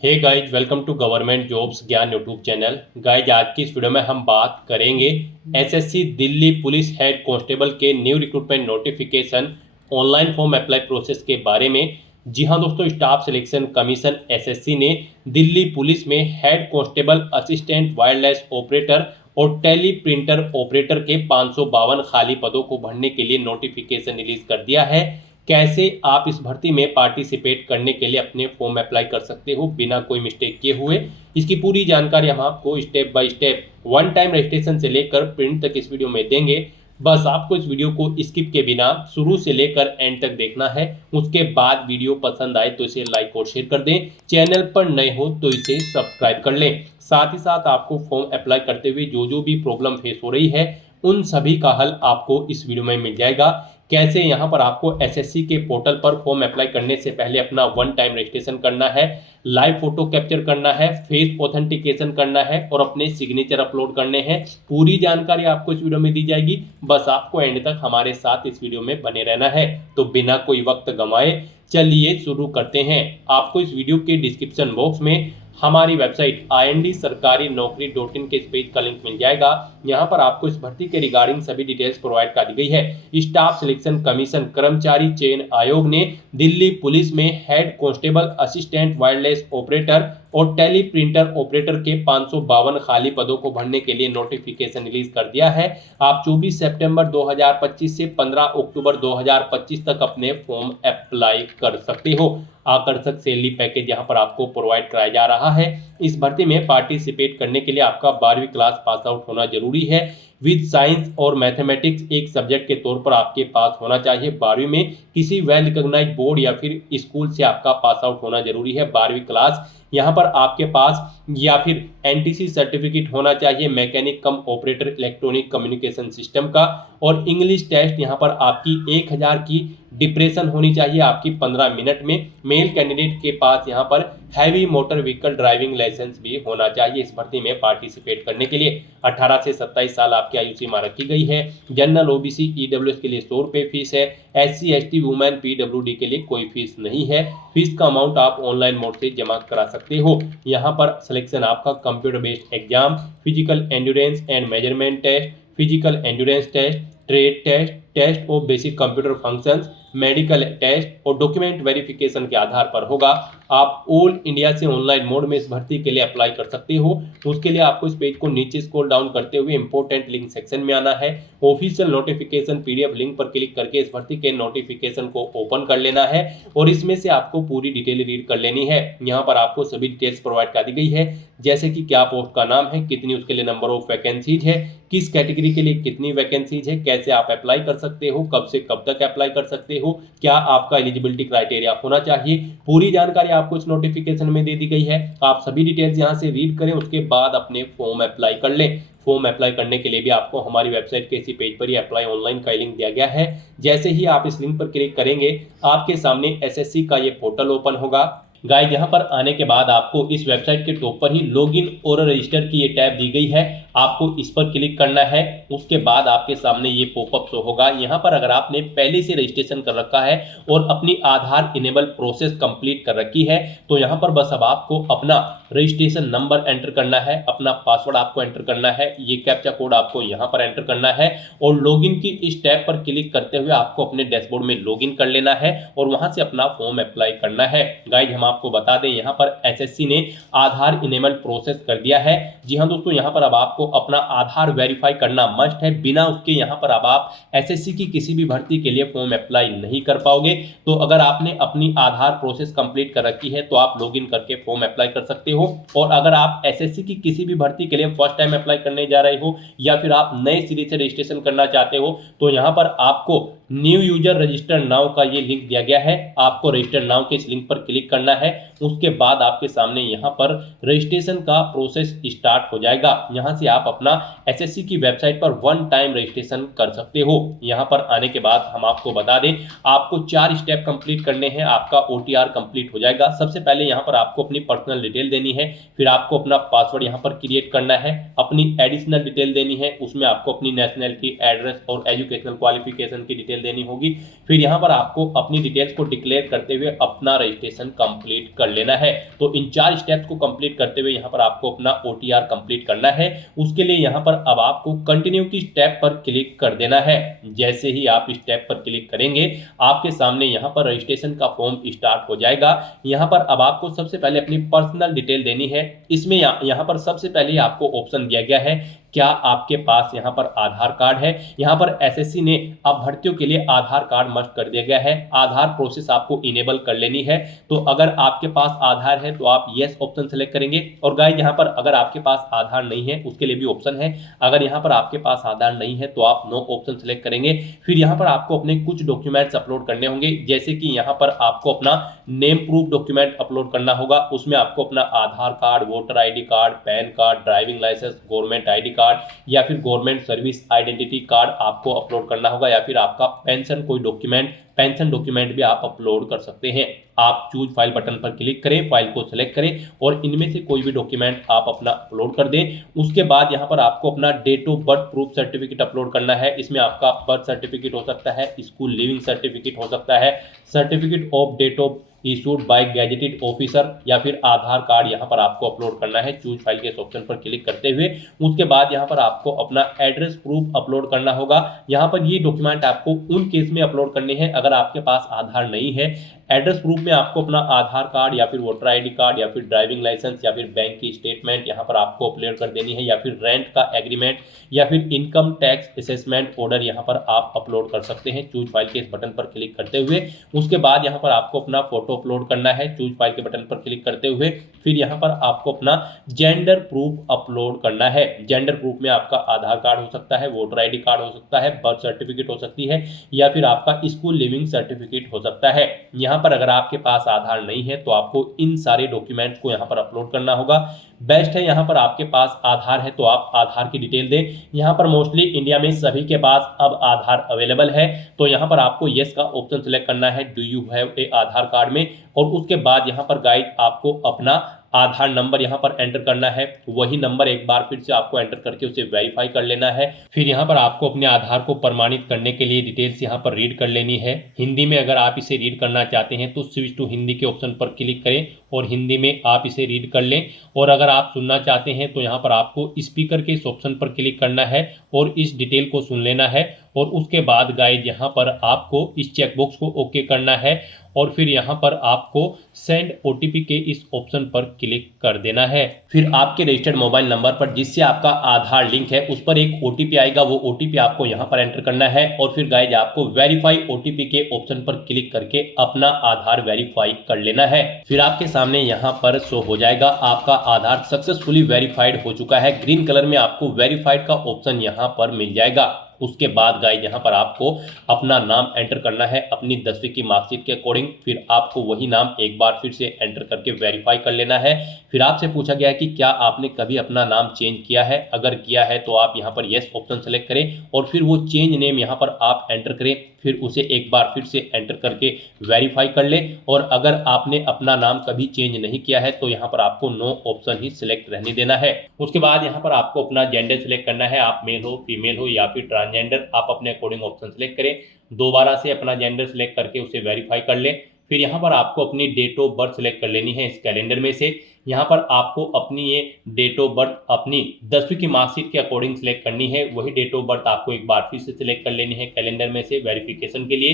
Hey guys, welcome to government jobs Gyan YouTube channel. Guys, आज की इस वीडियो में हम बात करेंगे SSC Delhi police head constable के new recruitment notification online form apply process के बारे में। जी हाँ दोस्तों, स्टाफ सिलेक्शन कमीशन एसएससी ने दिल्ली पुलिस में head constable, assistant wireless operator और टेली प्रिंटर ऑपरेटर के 552 खाली पदों को भरने के लिए नोटिफिकेशन रिलीज कर दिया है। कैसे आप इस भर्ती में पार्टिसिपेट करने के लिए अपने फॉर्म अप्लाई कर सकते हो बिना कोई मिस्टेक किए हुए, इसकी पूरी जानकारी हम आपको step by step one time registration से लेकर प्रिंट तक इस वीडियो में देंगे। बस आपको इस वीडियो को स्किप के बिना शुरू से लेकर एंड तक देखना है। उसके बाद वीडियो पसंद आए तो इसे लाइक और शेयर कर दें। चैनल पर नए हो तो इसे सब्सक्राइब कर लें। साथ ही साथ आपको फॉर्म अप्लाई करते हुए जो जो भी प्रॉब्लम फेस हो रही है उन सभी का हल आपको इस वीडियो में मिल जाएगा। कैसे यहाँ पर आपको एसएससी के पोर्टल पर फॉर्म अप्लाई करने से पहले अपना वन टाइम रजिस्ट्रेशन करना है, लाइव फोटो कैप्चर करना है, फेस ऑथेंटिकेशन करना है और अपने सिग्नेचर अपलोड करने हैं, पूरी जानकारी आपको इस वीडियो में दी जाएगी। बस आपको एंड तक हमारे साथ इस वीडियो में बने रहना है। तो बिना कोई वक्त गंवाए चलिए शुरू करते हैं। आपको इस वीडियो के डिस्क्रिप्शन बॉक्स में हमारी वेबसाइट IND-sarkari-naukri.in के इस पेज का लिंक मिल जाएगा। यहाँ पर आपको इस भर्ती के रिगार्डिंग सभी डिटेल्स प्रोवाइड कर दी गई है। स्टाफ सिलेक्शन कमीशन कर्मचारी चयन आयोग ने दिल्ली पुलिस में head constable, assistant wireless operator और टेली प्रिंटर ऑपरेटर के 552 खाली पदों को भरने के लिए नोटिफिकेशन रिलीज कर दिया है। आप 24 सितंबर 2025 से 15 अक्टूबर 2025 तक अपने फॉर्म अप्लाई कर सकते हो। आकर्षक सैलरी पैकेज यहाँ पर आपको प्रोवाइड कराया जा रहा है। इस भर्ती में पार्टिसिपेट करने के लिए आपका 12वीं क्लास पास आउट होना जरूरी है। विद साइंस और मैथमेटिक्स एक सब्जेक्ट के तौर पर आपके पास होना चाहिए। 12वीं में किसी वेल रिकॉग्नाइज्ड बोर्ड या फिर स्कूल से आपका पास आउट होना जरूरी है। 12वीं क्लास यहाँ पर आपके पास या फिर एनटीसी सर्टिफिकेट होना चाहिए, मैकेनिक कम ऑपरेटर इलेक्ट्रॉनिक कम्युनिकेशन सिस्टम का। और इंग्लिश टेस्ट यहाँ पर आपकी 1000 की डिप्रेशन होनी चाहिए आपकी 15 मिनट में। मेल कैंडिडेट के पास यहाँ पर heavy motor vehicle driving licence भी होना चाहिए इस भर्ती में पार्टिसिपेट करने के लिए। 18 से 27 साल आपकी आयु सीमा रखी गई है। जनरल, ओबीसी, ईडब्ल्यूएस के लिए 100 रुपये फीस है। SC ST वुमेन पीडब्ल्यूडी के लिए कोई फीस नहीं है। फीस का अमाउंट आप ऑनलाइन मोड से जमा करा सकते हो। यहाँ पर सिलेक्शन आपका computer based exam, physical endurance and measurement test, physical endurance test, trade test, test of basic computer functions, medical test और डॉक्यूमेंट वेरिफिकेशन के आधार पर होगा। आप ऑल इंडिया से ऑनलाइन मोड में इस भर्ती के लिए अप्लाई कर सकते हो। उसके लिए आपको इस पेज को नीचे स्क्रॉल डाउन करते हुए इंपॉर्टेंट लिंक सेक्शन में आना है। ऑफिशियल नोटिफिकेशन PDF लिंक पर क्लिक करके इस भर्ती के नोटिफिकेशन को ओपन कर लेना है और इसमें से आपको पूरी डिटेल रीड कर लेनी है। यहाँ पर आपको सभी डिटेल्स प्रोवाइड कर दी गई है, जैसे कि क्या पोस्ट का नाम है, कितनी उसके लिए नंबर ऑफ वैकेंसीज है, किस कैटेगरी के लिए कितनी वैकेंसीज है, कैसे आप अप्लाई कर सकते हो, कब से कब तक अप्लाई कर सकते हो, क्या आपका एलिजिबिलिटी क्राइटेरिया होना चाहिए। पूरी जानकारी आपको इस नोटिफिकेशन में दे दी गई है। आप सभी डिटेल्स यहां से रीड करें, उसके बाद अपने फॉर्म अप्लाई कर लें। फॉर्म अप्लाई करने के लिए भी आपको हमारी वेबसाइट के इसी पेज पर ही अप्लाई ऑनलाइन का लिंक दिया गया है। जैसे ही आप इस लिंक पर क्लिक करेंगे आपके सामने एसएससी का ये पोर्टल ओपन होगा। गाइस, यहाँ पर आने के बाद आपको इस वेबसाइट के टॉप पर ही लॉगिन और रजिस्टर की ये टैब दी गई है। आपको इस पर क्लिक करना है। उसके बाद आपके सामने ये पॉपअप शो होगा। यहाँ पर अगर आपने पहले से रजिस्ट्रेशन कर रखा है और अपनी आधार इनेबल प्रोसेस कंप्लीट कर रखी है तो यहाँ पर बस अब आपको अपना रजिस्ट्रेशन नंबर एंटर करना है, अपना पासवर्ड आपको एंटर करना है, ये कैप्चा कोड आपको यहाँ पर एंटर करना है और लॉगिन की इस टैब पर क्लिक करते हुए आपको अपने डैशबोर्ड में लॉगिन कर लेना है और वहां से अपना फॉर्म अप्लाई करना है। गाइस, हम आपको बता दें यहाँ पर एसएससी ने आधार इनेबल प्रोसेस कर दिया है। जी हाँ दोस्तों, यहाँ पर अब आपको अपना आधार वेरीफाई करना मस्ट है। बिना उसके यहाँ पर अब आप एसएससी की किसी भी भर्ती के लिए फॉर्म अप्लाई नहीं कर पाओगे। तो अगर आपने अपनी आधार प्रोसेस कंप्लीट कर रखी है तो आप लॉगिन करके फॉर्म अप्लाई कर सकते हो। और अगर आप एसएससी की किसी भी भर्ती के लिए फर्स्ट टाइम अप्लाई करने जा रहे हो या फिर आप नए सिरे से रजिस्ट्रेशन करना चाहते हो तो यहाँ पर आपको न्यू यूजर रजिस्टर नाउ का ये लिंक दिया गया है। आपको रजिस्टर नाउ के इस लिंक पर क्लिक करना है। उसके बाद आपके सामने यहाँ पर रजिस्ट्रेशन का प्रोसेस स्टार्ट स्टार्ट हो जाएगा। यहाँ से आप अपना एसएससी की वेबसाइट पर वन टाइम रजिस्ट्रेशन कर सकते हो। यहाँ पर आने के बाद हम आपको बता दें, आपको 4 स्टेप कंप्लीट करने हैं, आपका ओटीआर कंप्लीट हो जाएगा। सबसे पहले यहाँ पर आपको अपनी पर्सनल डिटेल देनी है, फिर आपको अपना पासवर्ड यहाँ पर क्रिएट करना है, अपनी एडिशनल डिटेल देनी है, उसमें आपको अपनी नेशनलिटी, एड्रेस और एजुकेशनल क्वालिफिकेशन की डिटेल देनी होगी। फिर यहाँ पर आपको अपनी डिटेल्स को डिक्लेयर करते हुए अपना रजिस्ट्रेशन कंप्लीट कर लेना है। तो इन 4 स्टेप्स को कंप्लीट करते हुए यहाँ पर आपको अपना ओटीआर कंप्लीट करना है। उसके लिए यहाँ पर अब आपको कंटिन्यू की स्टेप पर क्लिक कर देना है। जैसे ही आप स्टेप पर क्लिक करेंगे, आपके सामने यहाँ पर रजिस्ट्रेशन का फॉर्म स्टार्ट हो जाएगा। यहाँ पर अब आपको सबसे पहले अपनी पर्सनल डिटेल देनी है। इसमें यहाँ पर सबसे पहले आपको ऑप्शन दिया गया है, क्या आपके पास यहाँ पर आधार कार्ड है। यहाँ पर एसएससी ने अब भर्तियों के लिए आधार कार्ड मस्ट कर दिया गया है। आधार प्रोसेस आपको इनेबल कर लेनी है। तो अगर आपके पास आधार है तो आप यस ऑप्शन सेलेक्ट करेंगे। और गाइस, यहाँ पर अगर आपके पास आधार नहीं है उसके लिए भी ऑप्शन है। अगर यहाँ पर आपके पास आधार नहीं है तो आप नो ऑप्शन सेलेक्ट करेंगे। फिर यहाँ पर आपको अपने कुछ डॉक्यूमेंट्स अपलोड करने होंगे, जैसे कि यहाँ पर आपको अपना नेम प्रूफ डॉक्यूमेंट अपलोड करना होगा। उसमें आपको अपना Aadhaar card, voter ID card, PAN card, driving licence, government ID card या फिर गवर्नमेंट सर्विस आइडेंटिटी कार्ड आपको अपलोड करना होगा, या फिर आपका पेंशन कोई डॉक्यूमेंट, पेंशन डॉक्यूमेंट भी आप अपलोड कर सकते हैं। आप चूज फाइल बटन पर क्लिक करें, फाइल को सिलेक्ट करें और इनमें से कोई भी डॉक्यूमेंट आप अपना अपलोड कर दें। उसके बाद यहाँ पर आपको अपना date of birth proof certificate upload करना है। इसमें आपका बर्थ सर्टिफिकेट हो सकता है, स्कूल लिविंग सर्टिफिकेट हो सकता है, certificate of date of issued by gazetted officer, या फिर आधार कार्ड यहाँ पर आपको अपलोड करना है चूज फाइल के इस ऑप्शन पर क्लिक करते हुए। उसके बाद यहाँ पर आपको अपना एड्रेस प्रूफ अपलोड करना होगा। यहाँ पर ये डॉक्यूमेंट आपको उन केस में अपलोड करने हैं अगर आपके पास आधार नहीं है। एड्रेस प्रूफ में आपको अपना आधार कार्ड या फिर वोटर आईडी कार्ड या फिर ड्राइविंग लाइसेंस या फिर बैंक की स्टेटमेंट यहाँ पर आपको अपलोड कर देनी है, या फिर रेंट का एग्रीमेंट या फिर इनकम टैक्स असेसमेंट ऑर्डर यहाँ पर आप अपलोड कर सकते हैं चूज फाइल के इस बटन पर क्लिक करते हुए। उसके बाद यहाँ पर आपको अपना फोटो अपलोड करना है चूज फाइल के बटन पर क्लिक करते हुए। फिर यहाँ पर आपको अपना जेंडर प्रूफ अपलोड करना है। जेंडर प्रूफ में आपका आधार कार्ड हो सकता है, वोटर आईडी कार्ड हो सकता है, बर्थ सर्टिफिकेट हो सकती है, या फिर आपका स्कूल लिविंग सर्टिफिकेट हो सकता है। यहाँ पर अगर आपके पास आधार नहीं है तो आपको इन सारे डॉक्यूमेंट्स को यहाँ पर अपलोड करना होगा। बेस्ट है यहाँ पर आपके पास आधार है तो आप आधार की डिटेल दें। यहाँ पर मोस्टली इंडिया में सभी के पास अब आधार अवेलेबल है, तो यहाँ पर आपको यस का ऑप्शन सेलेक्ट करना है, do you have a Aadhaar card में। और उसके बाद यहाँ पर गाइड आपको अपना आधार नंबर यहाँ पर एंटर करना है। वही नंबर एक बार फिर से आपको एंटर करके उसे वेरीफाई कर लेना है। फिर यहाँ पर आपको अपने आधार को प्रमाणित करने के लिए डिटेल्स यहाँ पर रीड कर लेनी है। हिंदी में अगर आप इसे रीड करना चाहते हैं तो स्विच टू हिंदी के ऑप्शन पर क्लिक करें और हिंदी में आप इसे रीड कर लें। और अगर आप सुनना चाहते हैं तो यहाँ पर आपको स्पीकर के इस ऑप्शन पर क्लिक करना है और इस डिटेल को सुन लेना है। और उसके बाद गाइड यहाँ पर आपको इस चेकबॉक्स को ओके करना है और फिर यहाँ पर आपको सेंड ओटीपी के इस ऑप्शन पर क्लिक कर देना है। फिर आपके रजिस्टर्ड मोबाइल नंबर पर जिससे आपका आधार लिंक है उस पर एक ओटीपी आएगा, वो ओटीपी आपको यहाँ पर एंटर करना है। और फिर गाइज आपको वेरीफाई ओटीपी के ऑप्शन पर क्लिक करके अपना आधार वेरीफाई कर लेना है। फिर आपके सामने यहाँ पर शो हो जाएगा आपका आधार सक्सेसफुली वेरीफाइड हो चुका है। ग्रीन कलर में आपको वेरीफाइड का ऑप्शन यहाँ पर मिल जाएगा। उसके बाद गाइज यहाँ पर आपको अपना नाम एंटर करना है अपनी 10वीं की मार्कशीट के अकॉर्डिंग। फिर आपको वही नाम एक बार फिर से एंटर करके वेरीफाई कर लेना है। फिर आपसे पूछा गया है कि क्या आपने कभी अपना नाम चेंज किया है। अगर किया है तो आप यहाँ पर यस ऑप्शन सेलेक्ट करें और फिर वो चेंज नेम यहाँ पर आप एंटर करें। फिर उसे एक बार फिर से एंटर करके वेरीफाई कर लें। और अगर आपने अपना नाम कभी चेंज नहीं किया है तो यहाँ पर आपको नो ऑप्शन ही सिलेक्ट रहने देना है। उसके बाद यहाँ पर आपको अपना जेंडर सिलेक्ट करना है, आप मेल हो, फीमेल हो या फिर ट्रांसजेंडर, आप अपने अकॉर्डिंग ऑप्शन सेलेक्ट करें। दोबारा से अपना जेंडर सेलेक्ट करके उसे वेरीफाई कर लें। फिर यहाँ पर आपको अपनी डेट ऑफ बर्थ सेलेक्ट कर लेनी है इस कैलेंडर में से। यहाँ पर आपको अपनी ये डेट ऑफ बर्थ अपनी 10वीं की मार्कशीट के अकॉर्डिंग सेलेक्ट करनी है। वही डेट ऑफ बर्थ आपको एक बार फिर से सिलेक्ट कर लेनी है कैलेंडर में से वेरिफिकेशन के लिए।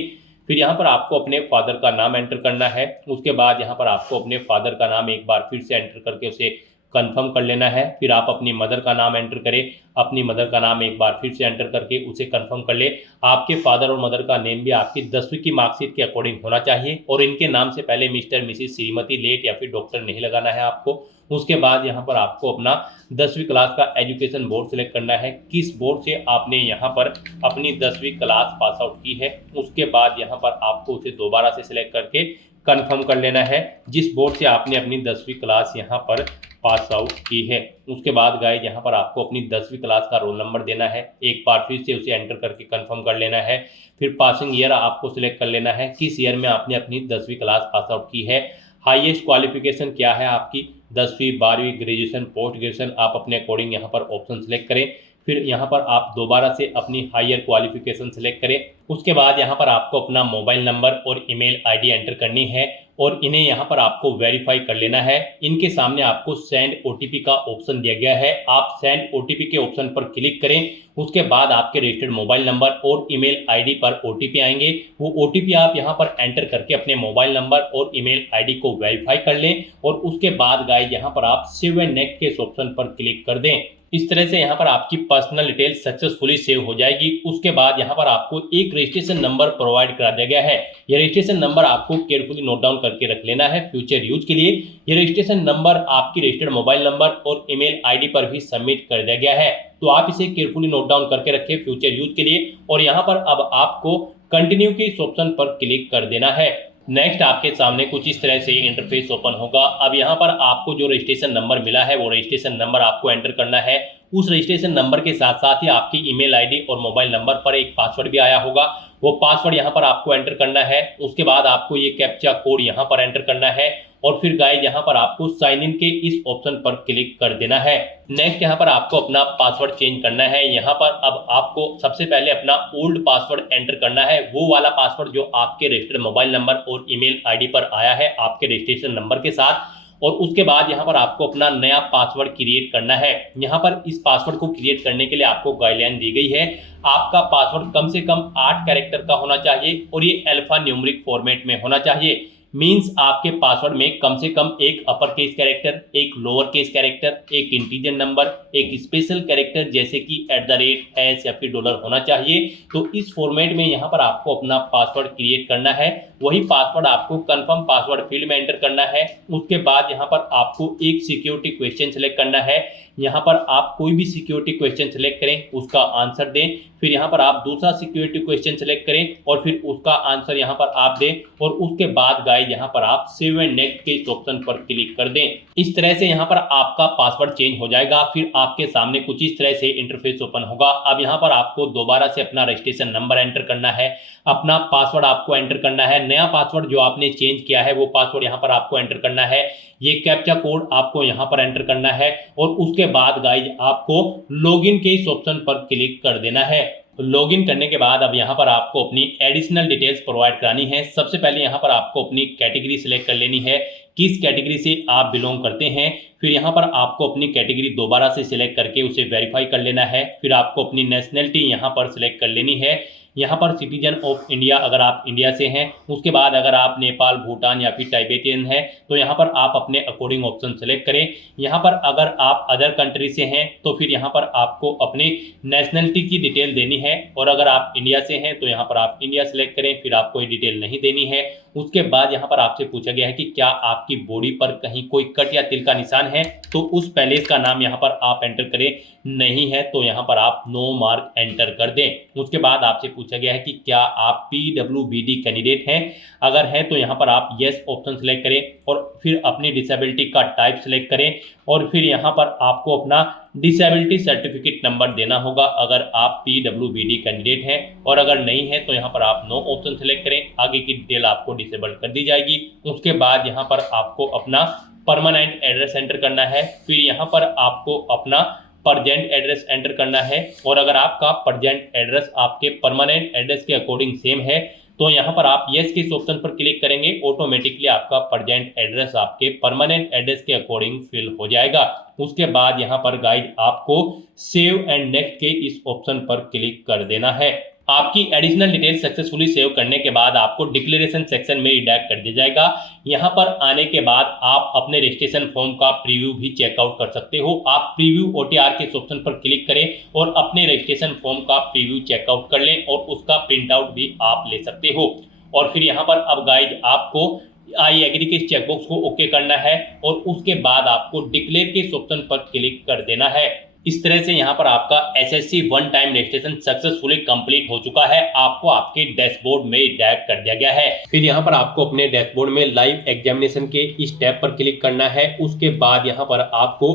फिर यहाँ पर आपको अपने फादर का नाम एंटर करना है। उसके बाद यहाँ पर आपको अपने फादर का नाम एक बार फिर से एंटर करके उसे कंफर्म कर लेना है। फिर आप अपनी मदर का नाम एंटर करें, अपनी मदर का नाम एक बार फिर से एंटर करके उसे कंफर्म कर ले। आपके फादर और मदर का नेम भी आपकी 10वीं की मार्कशीट के अकॉर्डिंग होना चाहिए और इनके नाम से पहले मिस्टर, मिसिस, श्रीमती, लेट या फिर डॉक्टर नहीं लगाना है आपको। उसके बाद यहाँ पर आपको अपना 10वीं क्लास का एजुकेशन बोर्ड सेलेक्ट करना है, किस बोर्ड से आपने यहाँ पर अपनी 10वीं क्लास पास आउट की है। उसके बाद यहाँ पर आपको उसे दोबारा से सिलेक्ट करके कंफर्म कर लेना है जिस बोर्ड से आपने अपनी 10वीं क्लास यहाँ पर पास आउट की है। उसके बाद गाइज यहाँ पर आपको अपनी 10वीं क्लास का रोल नंबर देना है, एक बार फिर से उसे एंटर करके कंफर्म कर लेना है। फिर पासिंग ईयर आपको सिलेक्ट कर लेना है, किस ईयर में आपने अपनी 10वीं क्लास पास आउट की है। हाईएस्ट क्वालिफिकेशन क्या है आपकी, 10वीं 12वीं ग्रेजुएशन पोस्ट ग्रेजुएशन, आप अपने अकॉर्डिंग यहाँ पर ऑप्शन सेलेक्ट करें। फिर यहाँ पर आप दोबारा से अपनी हायर क्वालिफिकेशन सेलेक्ट करें। उसके बाद यहाँ पर आपको अपना मोबाइल नंबर और ईमेल आईडी एंटर करनी है और इन्हें यहाँ पर आपको वेरीफाई कर लेना है। इनके सामने आपको सेंड ओटीपी का ऑप्शन दिया गया है, आप सेंड ओटीपी के ऑप्शन पर क्लिक करें। उसके बाद आपके रजिस्टर्ड मोबाइल नंबर और ईमेल आईडी पर ओटीपी आएंगे, वो ओटीपी आप यहाँ पर एंटर करके अपने मोबाइल नंबर और ईमेल आईडी को वेरीफाई कर लें और उसके बाद गाइस यहाँ पर आप सेव एंड नेक्स्ट के इस ऑप्शन पर क्लिक कर दें। इस तरह से यहाँ पर आपकी पर्सनल डिटेल सक्सेसफुली सेव हो जाएगी। उसके बाद यहाँ पर आपको एक रजिस्ट्रेशन नंबर प्रोवाइड करा दिया गया है, ये रजिस्ट्रेशन नंबर आपको केयरफुली नोट डाउन करके रख लेना है फ्यूचर यूज के लिए। ये रजिस्ट्रेशन नंबर आपकी रजिस्टर्ड मोबाइल नंबर और ईमेल आईडी पर भी सबमिट कर दिया गया है, तो आप इसे केयरफुली नोट डाउन करके रखें फ्यूचर यूज के लिए। और यहाँ पर अब आपको कंटिन्यू के इस ऑप्शन पर क्लिक कर देना है। नेक्स्ट आपके सामने कुछ इस तरह से इंटरफेस ओपन होगा। अब यहाँ पर आपको जो रजिस्ट्रेशन नंबर मिला है वो रजिस्ट्रेशन नंबर आपको एंटर करना है। उस रजिस्ट्रेशन नंबर के साथ साथ ही आपकी ईमेल आईडी और मोबाइल नंबर पर एक पासवर्ड भी आया होगा, वो पासवर्ड यहाँ पर आपको एंटर करना है। उसके बाद आपको ये कैप्चा कोड यहाँ पर एंटर करना है और फिर गाइस यहाँ पर आपको साइन इन के इस ऑप्शन पर क्लिक कर देना है। नेक्स्ट यहाँ पर आपको अपना पासवर्ड चेंज करना है। यहाँ पर अब आपको सबसे पहले अपना ओल्ड पासवर्ड एंटर करना है, वो वाला पासवर्ड जो आपके रजिस्टर्ड मोबाइल नंबर और ईमेल आईडी पर आया है आपके रजिस्ट्रेशन नंबर के साथ। और उसके बाद यहाँ पर आपको अपना नया पासवर्ड क्रिएट करना है। यहाँ पर इस पासवर्ड को क्रिएट करने के लिए आपको गाइडलाइन दी गई है, आपका पासवर्ड कम से कम 8 कैरेक्टर का होना चाहिए और ये अल्फा न्यूमेरिक फॉर्मेट में होना चाहिए। मींस आपके पासवर्ड में कम से कम एक अपर केस कैरेक्टर, एक लोअर केस कैरेक्टर, एक इंटीजर नंबर, एक स्पेशल कैरेक्टर जैसे कि @ या फिर डॉलर होना चाहिए। तो इस फॉर्मेट में यहाँ पर आपको अपना पासवर्ड क्रिएट करना है, वही पासवर्ड आपको कंफर्म पासवर्ड फील्ड में एंटर करना है। उसके बाद यहाँ पर आपको एक सिक्योरिटी क्वेश्चन सेलेक्ट करना है, यहाँ पर आप कोई भी सिक्योरिटी क्वेश्चन सेलेक्ट करें, उसका आंसर दें। फिर यहाँ पर आप दूसरा सिक्योरिटी क्वेश्चन सेलेक्ट करें और फिर उसका आंसर यहाँ पर आप दें और उसके बाद गाइस यहाँ पर आप सेव एंड नेक्स्ट के इस ऑप्शन पर क्लिक कर दें। इस तरह से यहाँ पर आपका पासवर्ड चेंज हो जाएगा। फिर आपके सामने कुछ इस तरह से इंटरफेस ओपन होगा। अब यहाँ पर आपको दोबारा से अपना रजिस्ट्रेशन नंबर एंटर करना है, अपना पासवर्ड आपको एंटर करना है, नया पासवर्ड जो आपने चेंज किया है वो पासवर्ड यहाँ पर आपको एंटर करना है, ये कैप्चा कोड आपको यहाँ पर एंटर करना है और उसके बाद गाइज आपको लॉगिन के इस ऑप्शन पर क्लिक कर देना है। लॉगिन करने के बाद अब यहाँ पर आपको अपनी एडिशनल डिटेल्स प्रोवाइड करानी है। सबसे पहले यहाँ पर आपको अपनी कैटेगरी सिलेक्ट कर लेनी है, किस कैटेगरी से आप बिलोंग करते हैं। फिर यहाँ पर आपको अपनी कैटेगरी दोबारा से सिलेक्ट करके उसे वेरीफाई कर लेना है। फिर आपको अपनी नेशनलिटी यहाँ पर सिलेक्ट कर लेनी है, यहाँ पर सिटीजन ऑफ इंडिया अगर आप इंडिया से हैं। उसके बाद अगर आप नेपाल, भूटान या फिर टाइबेटियन हैं तो यहाँ पर आप अपने अकॉर्डिंग ऑप्शन सेलेक्ट करें। यहाँ पर अगर आप अदर कंट्री से हैं तो फिर यहाँ पर आपको अपने नेशनलिटी की डिटेल देनी है और अगर आप इंडिया से हैं तो यहाँ पर आप इंडिया सेलेक्ट करें, फिर आप कोई डिटेल नहीं देनी है। उसके बाद यहाँ पर आपसे पूछा गया है कि क्या आपकी बॉडी पर कहीं कोई कट या तिल का निशान है, तो उस पैलेस का नाम यहाँ पर आप एंटर करें, नहीं है तो यहाँ पर आप नो मार्क एंटर कर दें। उसके बाद आपसे पूछा गया है कि क्या आप PWBD कैंडिडेट हैं, अगर हैं तो यहाँ पर आप येस ऑप्शन सेलेक्ट करें और फिर अपनी डिसेबिलिटी का टाइप सेलेक्ट करें और फिर यहाँ पर आपको अपना डिसेबिलिटी सर्टिफिकेट नंबर देना होगा अगर आप PWBD कैंडिडेट हैं, और अगर नहीं है तो यहाँ पर आप नो ऑप्शन सेलेक्ट करें, आगे की डिटेल आपको डिसेबल कर दी जाएगी। उसके बाद यहाँ पर आपको अपना परमानेंट एड्रेस एंटर करना है, फिर यहाँ पर आपको अपना परजेंट एड्रेस एंटर करना है और अगर आपका परजेंट एड्रेस आपके परमानेंट एड्रेस के अकॉर्डिंग सेम है तो यहाँ पर आप येस के इस ऑप्शन पर क्लिक करेंगे, ऑटोमेटिकली आपका परजेंट एड्रेस आपके परमानेंट एड्रेस के अकॉर्डिंग फिल हो जाएगा। उसके बाद यहाँ पर गाइड आपको सेव एंड नेक्स्ट के इस ऑप्शन पर क्लिक कर देना है। आपकी एडिशनल डिटेल सक्सेसफुली सेव करने के बाद आपको डिक्लेरेशन सेक्शन में रिडायरेक्ट कर दिया जाएगा। यहाँ पर आने के बाद आप अपने रजिस्ट्रेशन फॉर्म का प्रीव्यू भी चेकआउट कर सकते हो। आप प्रीव्यू OTR के ऑप्शन पर क्लिक करें और अपने रजिस्ट्रेशन फॉर्म का प्रीव्यू चेकआउट कर लें और उसका प्रिंट आउट भी आप ले सकते हो। और फिर यहाँ पर अब गाइड आपको आई एग्री के चेकबॉक्स को ओके करना है और उसके बाद आपको डिक्लेयर के ऑप्शन पर क्लिक कर देना है। इस तरह से यहाँ पर आपका SSC one time registration successfully complete हो चुका है। आपको आपके डैशबोर्ड में डायरेक्ट कर दिया गया है। फिर यहाँ पर आपको अपने डैशबोर्ड में लाइव एग्जामिनेशन के इस टैब पर क्लिक करना है। उसके बाद यहाँ पर आपको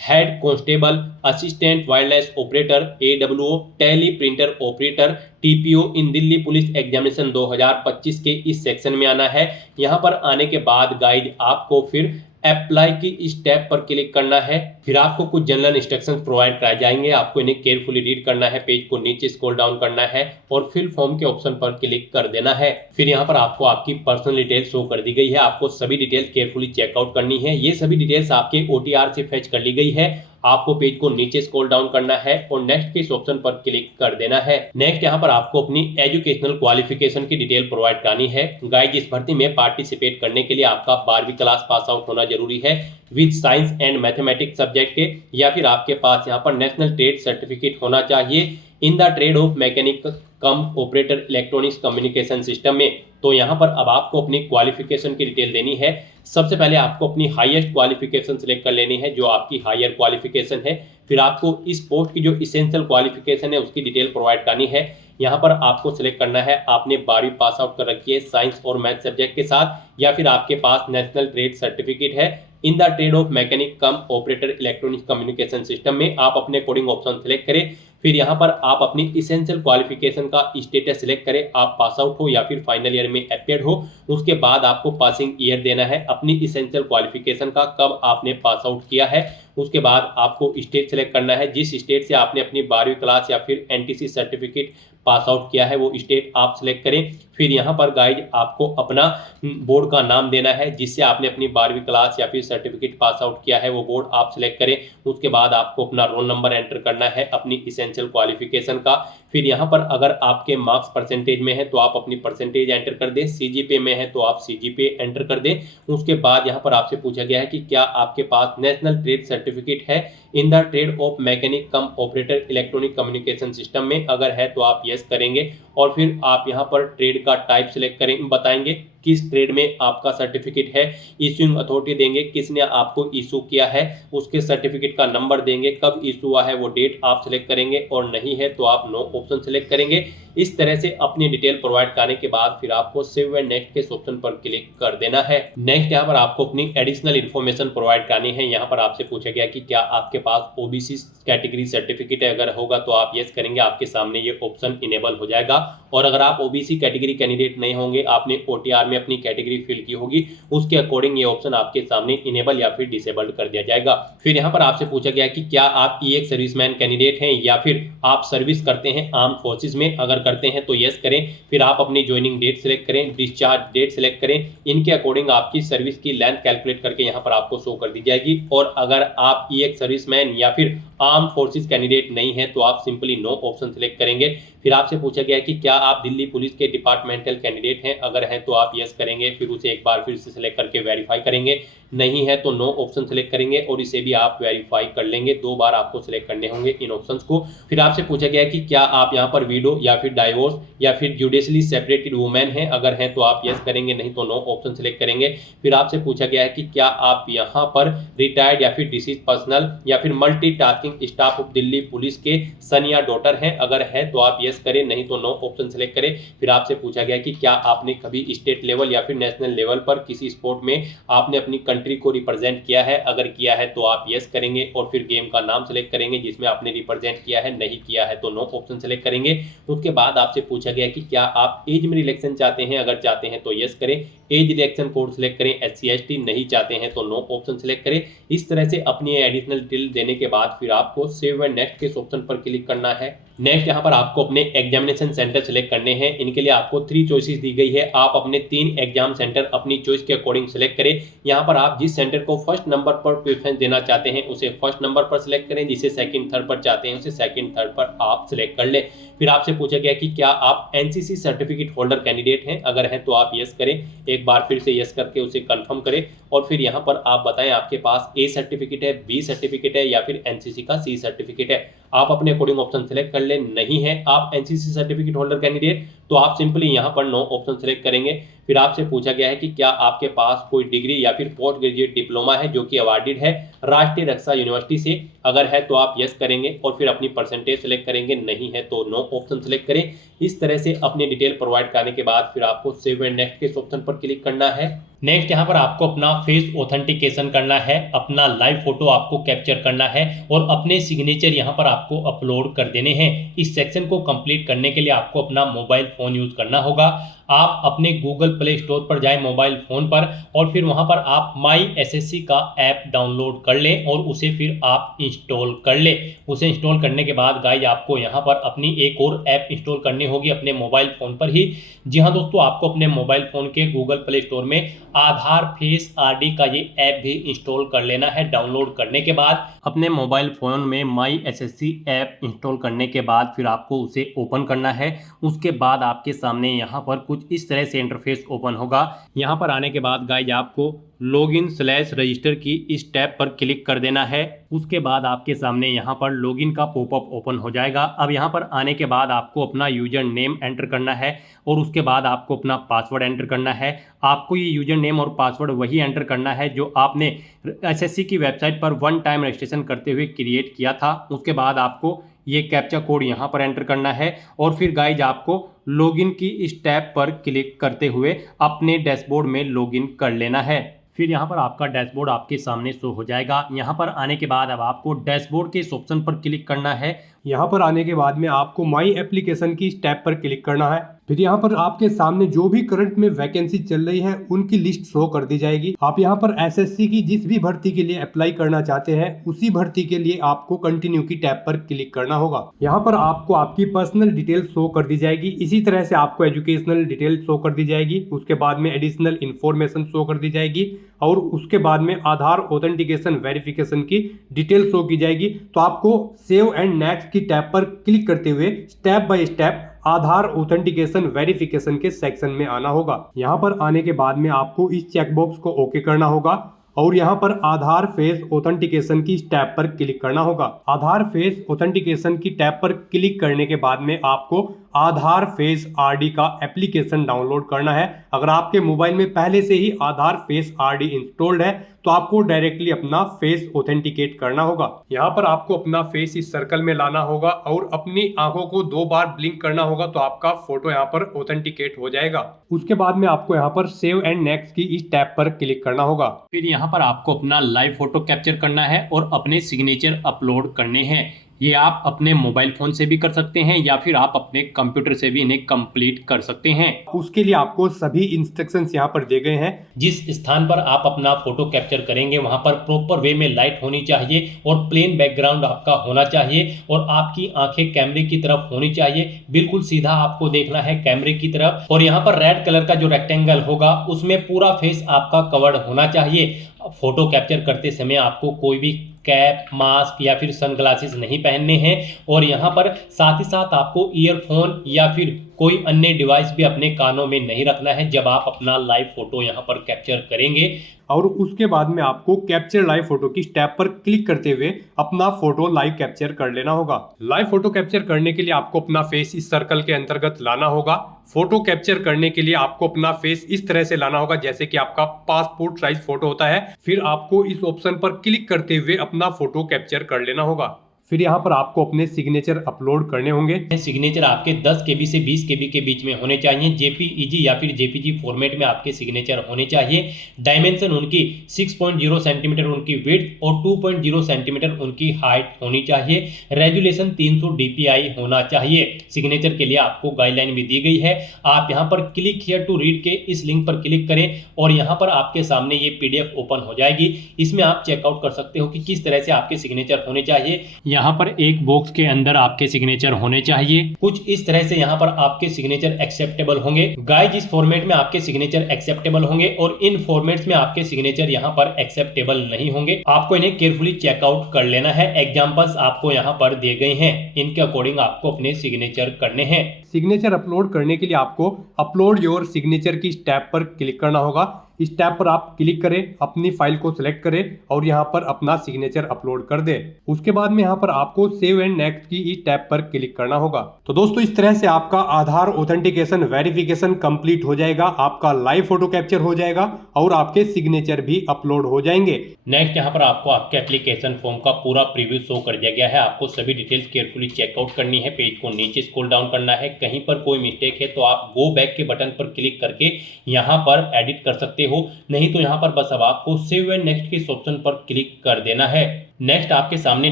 head constable, assistant wireless operator, AWO, tele printer operator, TPO in Delhi police examination 2025 के इस सेक्शन में आना है। यहाँ पर आने के बाद गाइड आपको फिर अप्लाई की इस टैब पर क्लिक करना है। फिर आपको कुछ जनरल इंस्ट्रक्शंस प्रोवाइड कराए जाएंगे। आपको इन्हें केयरफुली रीड करना है, पेज को नीचे स्क्रॉल डाउन करना है और फिल फॉर्म के ऑप्शन पर क्लिक कर देना है। फिर यहाँ पर आपको आपकी पर्सनल डिटेल्स शो कर दी गई है। आपको सभी डिटेल्स केयरफुली चेकआउट करनी है। ये सभी डिटेल्स आपके ओटीआर से फेच कर ली गई है। आपको पेज को नीचे स्क्रॉल डाउन करना है और नेक्स्ट के इस ऑप्शन पर क्लिक कर देना है। नेक्स्ट यहाँ पर आपको अपनी एजुकेशनल क्वालिफिकेशन की डिटेल प्रोवाइड करानी है। गाइस, इस भर्ती में पार्टिसिपेट करने के लिए आपका 12वीं क्लास पास आउट होना जरूरी है with science and mathematics subject के, या फिर आपके पास यहाँ पर नेशनल ट्रेड सर्टिफिकेट होना चाहिए in the trade off mechanic come operator electronics communication system में। तो यहाँ पर अब आपको अपनी क्वालिफिकेशन की डिटेल देनी है। सबसे पहले आपको अपनी हाईएस्ट क्वालिफिकेशन सिलेक्ट कर लेनी है, जो आपकी हायर क्वालिफिकेशन है। फिर आपको इस पोस्ट की जो इसेंशियल क्वालिफिकेशन है उसकी डिटेल प्रोवाइड करनी है। यहाँ पर आपको सिलेक्ट करना है आपने 12वीं पास आउट कर रखी है साइंस और मैथ सब्जेक्ट के साथ, या फिर आपके पास नेशनल ट्रेड सर्टिफिकेट है in the trade off mechanic come operator electronics communication system में। आप अपने कोडिंग ऑप्शन सेलेक्ट करें। फिर यहाँ पर आप अपनी इसेंशियल क्वालिफिकेशन का स्टेटस सिलेक्ट करें, आप पास आउट हो या फिर फाइनल ईयर में अपियर हो। उसके बाद आपको पासिंग ईयर देना है अपनी इसेंशियल क्वालिफिकेशन का, कब आपने पास आउट किया है। उसके बाद आपको स्टेट सेलेक्ट करना है, जिस स्टेट से आपने अपनी 12वीं क्लास या फिर एनटीसी सर्टिफिकेट पास आउट किया है वो स्टेट आप सिलेक्ट करें। फिर यहाँ पर गाइज आपको अपना बोर्ड का नाम देना है जिससे आपने अपनी 12वीं क्लास या फिर सर्टिफिकेट पास आउट किया है, वो बोर्ड आप सिलेक्ट करें। उसके बाद आपको अपना रोल नंबर एंटर करना है अपनी इसेंशियल क्वालिफिकेशन का। फिर यहाँ पर अगर आपके मार्क्स परसेंटेज में है तो आप अपनी परसेंटेज एंटर कर दें, सीजीपीए में है तो आप सीजीपीए एंटर कर दें। उसके बाद यहाँ पर आपसे पूछा गया है कि क्या आपके पास नेशनल ट्रेड सर्टिफिकेट है in the trade off mechanic come operator electronic communication system में। अगर है तो आप यस करेंगे और फिर आप यहाँ पर ट्रेड का टाइप सिलेक्ट करें, बताएंगे किस ट्रेड में आपका सर्टिफिकेट है, इशूइंग अथॉरिटी देंगे किसने आपको इशू किया है, उसके सर्टिफिकेट का नंबर देंगे, कब इशू हुआ है वो डेट आप सिलेक्ट करेंगे और नहीं है तो आप नो ऑप्शन सिलेक्ट करेंगे। इस तरह से अपनी डिटेल प्रोवाइड करने के बाद फिर आपको सेव एंड नेक्स्ट के ऑप्शन पर क्लिक कर देना है। नेक्स्ट यहाँ पर आपको अपनी एडिशनल इन्फॉर्मेशन प्रोवाइड करनी है। यहाँ पर आपसे पूछा गया कि क्या आपके पास ओबीसी कैटेगरी सर्टिफिकेट है, अगर होगा तो आप यस करेंगे, आपके सामने ये ऑप्शन इनेबल हो जाएगा। और अगर आप ओबीसी कैटेगरी कैंडिडेट नहीं होंगे, आपने ओटीआर में अपनी कैटेगरी फिल की होगी, उसके अकॉर्डिंग ये ऑप्शन आपके सामने इनेबल या फिर डिसेबल्ड कर दिया जाएगा। फिर यहाँ पर आपसे पूछा गया कि क्या आप एक सर्विसमैन कैंडिडेट हैं या फिर आप सर्विस करते हैं आर्म फोर्सेज में, अगर करते हैं तो यस करें। फिर आप अपनी ज्वाइनिंग डेट सिलेक्ट करें, डिस्चार्ज डेट सिलेक्ट करें, इनके अकॉर्डिंग आपकी सर्विस की लेंथ कैलकुलेट करके यहाँ पर आपको शो कर दी जाएगी। और अगर आप एक सर्विसमैन या फिर आर्म फोर्सेज कैंडिडेट नहीं है तो आप सिंपली नो ऑप्शन सिलेक्ट करेंगे। फिर आपसे पूछा गया है कि क्या आप दिल्ली पुलिस के डिपार्टमेंटल कैंडिडेट हैं, अगर हैं तो आप यस करेंगे। फिर उसे एक बार फिर से सिलेक्ट करके वेरीफाई करेंगे, नहीं है तो नो ऑप्शन सिलेक्ट करेंगे और इसे भी आप वेरीफाई कर लेंगे। 2 बार आपको सिलेक्ट करने होंगे इन ऑप्शंस को। फिर आपसे पूछा गया है कि क्या आप यहाँ पर विडो या फिर डाइवोर्स या फिर जुडिशली सेपरेटेड वुमेन हैं, अगर हैं तो आप यस करेंगे, नहीं तो नो ऑप्शन सिलेक्ट करेंगे। फिर आपसे पूछा गया है कि क्या आप यहाँ पर रिटायर्ड या फिर डिसीज पर्सनल या फिर multitasking staff of Delhi police के सन या डॉटर हैं, अगर है तो आप यस करें, नहीं तो नो ऑप्शन सिलेक्ट करें। फिर आपसे पूछा गया कि क्या आपने कभी स्टेट लेवल या फिर नेशनल लेवल पर किसी स्पोर्ट में आपने अपनी कंट्री को रिप्रेजेंट किया है, अगर किया है तो आप यस करेंगे और फिर गेम का नाम सिलेक्ट करेंगे जिसमें आपने रिप्रेजेंट किया है, नहीं किया है तो नो ऑप्शन सिलेक्ट करेंगे। उसके बाद आपसे पूछा गया कि क्या आप एज में रिलैक्सेशन चाहते हैं, अगर चाहते हैं तो यस करें, एज रिलैक्सेशन कोड सिलेक्ट करें, SC/ST नहीं चाहते हैं तो नो ऑप्शन सिलेक्ट करें। इस तरह से अपनी एडिशनल डिटेल देने के बाद फिर आपको सेव एंड नेक्स्ट के ऑप्शन पर क्लिक करना है। नेक्स्ट यहाँ पर आपको अपने एग्जामिनेशन सेंटर सिलेक्ट करने हैं। इनके लिए आपको 3 चॉइसेस दी गई है। आप अपने 3 एग्जाम सेंटर अपनी चॉइस के अकॉर्डिंग सिलेक्ट करें। यहाँ पर आप जिस सेंटर को फर्स्ट नंबर पर प्रेफरेंस देना चाहते हैं उसे फर्स्ट नंबर पर सिलेक्ट करें, जिसे सेकंड थर्ड पर चाहते हैं उसे सेकंड थर्ड पर आप सिलेक्ट कर लें। फिर आपसे पूछा गया कि क्या आप एनसीसी सर्टिफिकेट होल्डर कैंडिडेट हैं, अगर हैं तो आप यस करें, एक बार फिर से यस करके उसे कंफर्म करें और फिर यहाँ पर आप बताएं आपके पास ए सर्टिफिकेट है, बी सर्टिफिकेट है या फिर एनसीसी का सी सर्टिफिकेट है। आप अपने अकॉर्डिंग ऑप्शन सेलेक्ट कर लें, नहीं है आप एनसीसी सर्टिफिकेट होल्डर कैंडिडेट तो आप सिंपली यहाँ पर नो ऑप्शन सेलेक्ट करेंगे। फिर आपसे पूछा गया है कि क्या आपके पास कोई डिग्री या फिर पोस्ट ग्रेजुएट डिप्लोमा है जो कि अवार्डेड है राष्ट्रीय रक्षा यूनिवर्सिटी से। अगर है तो आप यस करेंगे और फिर अपनी परसेंटेज सेलेक्ट करेंगे, नहीं है तो नो ऑप्शन सेलेक्ट करें। इस तरह से अपनी डिटेल प्रोवाइड करने के बाद फिर आपको सेव एंड नेक्स्ट के ऑप्शन पर क्लिक करना है। नेक्स्ट यहाँ पर आपको अपना फेस ऑथेंटिकेशन करना है, अपना लाइव फोटो आपको कैप्चर करना है और अपने सिग्नेचर यहाँ पर आपको अपलोड कर देने हैं। इस सेक्शन को कंप्लीट करने के लिए आपको अपना मोबाइल फोन यूज करना होगा। आप अपने गूगल प्ले स्टोर पर जाएं मोबाइल फोन पर और फिर वहां पर आप माई एसएससी का ऐप डाउनलोड कर लें और उसे फिर आप इंस्टॉल कर लें। उसे इंस्टॉल करने के बाद गाइज आपको यहां पर अपनी एक और ऐप इंस्टॉल करनी होगी अपने मोबाइल फोन पर ही। जी हाँ दोस्तों, आपको अपने मोबाइल फोन के गूगल प्ले स्टोर में आधार फेस आरडी का ये ऐप भी इंस्टॉल कर लेना है। डाउनलोड करने के बाद अपने मोबाइल फोन में माई एसएससी ऐप इंस्टॉल करने के बाद फिर आपको उसे ओपन करना है। उसके बाद आपके सामने यहाँ पर कुछ इस तरह से इंटरफेस ओपन होगा। यहाँ पर आने के बाद गाइज आपको लॉगिन/रजिस्टर की इस टैब पर क्लिक कर देना है। उसके बाद आपके सामने यहाँ पर लॉगिन का पॉपअप ओपन हो जाएगा। अब यहाँ पर आने के बाद आपको अपना यूजर नेम एंटर करना है और उसके बाद आपको अपना पासवर्ड एंटर करना है। आपको ये यूजर नेम और पासवर्ड वही एंटर करना है जो आपने एसएससी की वेबसाइट पर वन टाइम रजिस्ट्रेशन करते हुए क्रिएट किया था। उसके बाद आपको ये कैप्चा कोड यहाँ पर एंटर करना है और फिर गाइज आपको लॉगिन की इस टैब पर क्लिक करते हुए अपने डैशबोर्ड में लॉगिन कर लेना है। फिर यहाँ पर आपका डैशबोर्ड आपके सामने शो हो जाएगा। यहाँ पर आने के बाद अब आपको डैशबोर्ड के इस ऑप्शन पर क्लिक करना है। यहाँ पर आने के बाद में आपको माई एप्लीकेशन की इस टैब पर क्लिक करना है। फिर यहाँ पर आपके सामने जो भी करंट में वैकेंसी चल रही है उनकी लिस्ट शो कर दी जाएगी। आप यहाँ पर एसएससी की जिस भी भर्ती के लिए अप्लाई करना चाहते हैं उसी भर्ती के लिए आपको कंटिन्यू की टैब पर क्लिक करना होगा। यहाँ पर आपको आपकी पर्सनल डिटेल शो कर दी जाएगी। इसी तरह से आपको एजुकेशनल डिटेल शो कर दी जाएगी। उसके बाद में एडिशनल इंफॉर्मेशन शो कर दी जाएगी और उसके बाद में आधार ऑथेंटिकेशन वेरिफिकेशन की डिटेल शो की जाएगी। तो आपको सेव एंड नेक्स्ट की टैब पर क्लिक करते हुए step by step Aadhaar authentication verification के सेक्शन में आना होगा। यहाँ पर आने के बाद में आपको इस चेकबॉक्स को ओके करना होगा और यहाँ पर आधार फेस ऑथेंटिकेशन की टैब पर क्लिक करना होगा। आधार फेस ऑथेंटिकेशन की टैब पर क्लिक करने के बाद में आपको आधार फेस आरडी का एप्लीकेशन डाउनलोड करना है। अगर आपके मोबाइल में पहले से ही आधार फेस आरडी इंस्टॉल्ड है तो आपको डायरेक्टली अपना फेस ऑथेंटिकेट करना होगा। यहाँ पर आपको अपना फेस इस सर्कल में लाना होगा और अपनी आंखों को 2 बार ब्लिंक करना होगा तो आपका फोटो यहाँ पर ऑथेंटिकेट हो जाएगा। उसके बाद में आपको यहाँ पर सेव एंड नेक्स्ट की इस टैब पर क्लिक करना होगा। फिर यहाँ पर आपको अपना लाइव फोटो कैप्चर करना है और अपने सिग्नेचर अपलोड करने हैं। ये आप अपने मोबाइल फोन से भी कर सकते हैं या फिर आप अपने कंप्यूटर से भी इन्हें कंप्लीट कर सकते हैं। उसके लिए आपको सभी इंस्ट्रक्शंस यहाँ पर दिए गए हैं। जिस स्थान पर आप अपना फोटो कैप्चर करेंगे वहां पर प्रॉपर वे में लाइट होनी चाहिए और प्लेन बैकग्राउंड आपका होना चाहिए और आपकी आंखें कैमरे की तरफ होनी चाहिए। बिल्कुल सीधा आपको देखना है कैमरे की तरफ और यहाँ पर रेड कलर का जो रेक्टेंगल होगा उसमें पूरा फेस आपका कवर्ड होना चाहिए। फोटो कैप्चर करते समय आपको कोई भी कैप, मास्क या फिर सनग्लासेस नहीं पहनने हैं और यहाँ पर साथ ही साथ आपको ईयरफोन या फिर कोई अन्य डिवाइस भी अपने कानों में नहीं रखना है जब आप अपना लाइव फोटो यहाँ पर कैप्चर करेंगे। और उसके बाद में आपको कैप्चर लाइव फोटो की टैब पर क्लिक करते हुए अपना फोटो लाइव कैप्चर कर लेना होगा। लाइव फोटो कैप्चर करने के लिए आपको अपना फेस इस सर्कल के अंतर्गत लाना होगा। फोटो कैप्चर करने के लिए आपको अपना फेस इस तरह से लाना होगा जैसे कि आपका पासपोर्ट साइज फोटो होता है। फिर आपको इस ऑप्शन पर क्लिक करते हुए अपना फोटो कैप्चर कर लेना होगा। फिर यहाँ पर आपको अपने सिग्नेचर अपलोड करने होंगे। सिग्नेचर आपके 10 KB से 20 KB के बीच में होने चाहिए। जेपीईजी या फिर जेपीजी फॉर्मेट में आपके सिग्नेचर होने चाहिए। डायमेंशन उनकी 6.0 सेंटीमीटर उनकी विड्थ और 2.0 सेंटीमीटर उनकी हाइट होनी चाहिए। रेजुलेशन 300 DPI होना चाहिए। सिग्नेचर के लिए आपको गाइडलाइन भी दी गई है। आप यहाँ पर क्लिक हियर टू रीड के इस लिंक पर क्लिक करें और यहाँ पर आपके सामने ये PDF ओपन हो जाएगी। इसमें आप चेकआउट कर सकते हो कि किस तरह से आपके सिग्नेचर होने चाहिए। यहाँ पर एक बॉक्स के अंदर आपके सिग्नेचर होने चाहिए। कुछ इस तरह से यहाँ पर आपके सिग्नेचर एक्सेप्टेबल होंगे। गाइस, इस फॉर्मेट में आपके सिग्नेचर एक्सेप्टेबल होंगे और इन फॉर्मेट्स में आपके सिग्नेचर यहाँ पर एक्सेप्टेबल नहीं होंगे। आपको इन्हें केयरफुली चेकआउट कर लेना है। एग्जांपल्स आपको यहाँ पर दिए गए हैं, इनके अकॉर्डिंग आपको अपने सिग्नेचर करने हैं। सिग्नेचर अपलोड करने के लिए आपको अपलोड योर सिग्नेचर की टैब पर क्लिक करना होगा। इस टैब पर आप क्लिक करें, अपनी फाइल को सिलेक्ट करें और यहाँ पर अपना सिग्नेचर अपलोड कर दें। उसके बाद में यहाँ पर आपको सेव एंड नेक्स्ट की इस टैब पर क्लिक करना होगा। तो दोस्तों इस तरह से आपका आधार ऑथेंटिकेशन वेरिफिकेशन कंप्लीट हो जाएगा, आपका लाइव फोटो कैप्चर हो जाएगा और आपके सिग्नेचर भी अपलोड हो जाएंगे। नेक्स्ट यहाँ पर आपको आपके एप्लीकेशन फॉर्म का पूरा प्रीव्यू शो कर दिया गया है। आपको सभी डिटेल्स केयरफुली चेकआउट करनी है, पेज को नीचे स्क्रॉल डाउन करना है। कहीं पर कोई मिस्टेक है तो आप गो बैक के बटन पर क्लिक करके यहाँ पर एडिट कर सकते हो, नहीं तो यहाँ पर बस अब आपको सेव एंड नेक्स्ट के इस ऑप्शन पर क्लिक कर देना है। नेक्स्ट आपके सामने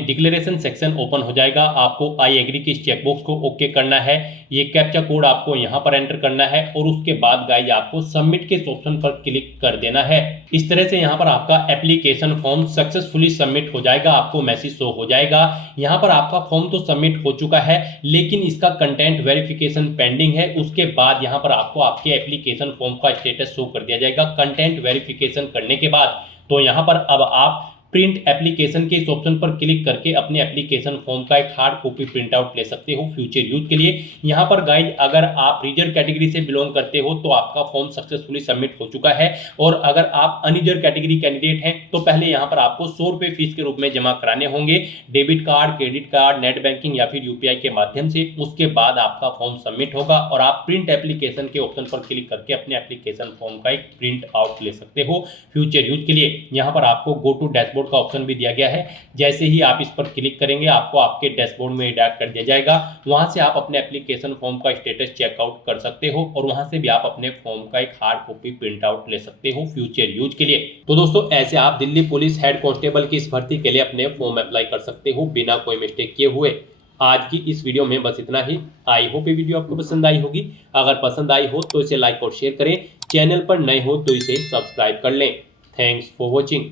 डिक्लेरेशन सेक्शन ओपन हो जाएगा। आपको आई एग्री की इस चेकबॉक्स को ओके करना है। ये कैप्चा कोड आपको यहाँ पर एंटर करना है और उसके बाद गाइज आपको सबमिट के इस ऑप्शन पर क्लिक कर देना है। इस तरह से यहाँ पर आपका एप्लीकेशन फॉर्म सक्सेसफुली सबमिट हो जाएगा। आपको मैसेज शो हो जाएगा। यहाँ पर आपका फॉर्म तो सबमिट हो चुका है, लेकिन इसका कंटेंट वेरिफिकेशन पेंडिंग है। उसके बाद यहाँ पर आपको आपके एप्लीकेशन फॉर्म का स्टेटस शो कर दिया जाएगा कंटेंट वेरिफिकेशन करने के बाद। तो यहाँ पर अब आप प्रिंट एप्लीकेशन के इस ऑप्शन पर क्लिक करके अपने एप्लीकेशन फॉर्म का एक हार्ड कॉपी प्रिंट आउट ले सकते हो फ्यूचर यूज के लिए। यहाँ पर गाइज अगर आप रिजर्व कैटेगरी से बिलोंग करते हो तो आपका फॉर्म सक्सेसफुली सबमिट हो चुका है, और अगर आप अनरिजर्व कैटेगरी कैंडिडेट हैं तो पहले यहाँ पर आपको 100 रुपये फीस के रूप में जमा कराने होंगे, debit card, credit card, net banking या फिर यूपीआई के माध्यम से। उसके बाद आपका फॉर्म सबमिट होगा और आप प्रिंट एप्लीकेशन के ऑप्शन पर क्लिक करके अपने एप्लीकेशन फॉर्म का एक प्रिंट आउट ले सकते हो फ्यूचर यूज के लिए। यहाँ पर आपको गो टू डैशबोर्ड का ऑप्शन भी दिया गया है। जैसे ही आप इस पर क्लिक करेंगे आपको आपके डैशबोर्ड में डायरेक्ट कर दिया जाएगा। वहां से आप अपने एप्लीकेशन फॉर्म का स्टेटस चेकआउट कर सकते हो और वहां से भी आप अपने फॉर्म का एक हार्ड कॉपी प्रिंट आउट ले सकते हो फ्यूचर यूज के लिए। तो दोस्तों ऐसे आप दिल्ली पुलिस हेड कांस्टेबल की इस भर्ती के लिए अपने फॉर्म अप्लाई कर सकते हो बिना कोई मिस्टेक किए हुए। आज की इस वीडियो में बस इतना ही। आई होप ये वीडियो आपको पसंद आई होगी। अगर पसंद आई हो तो इसे लाइक और शेयर करें। चैनल पर नए हो तो इसे सब्सक्राइब कर लें। Thanks for watching.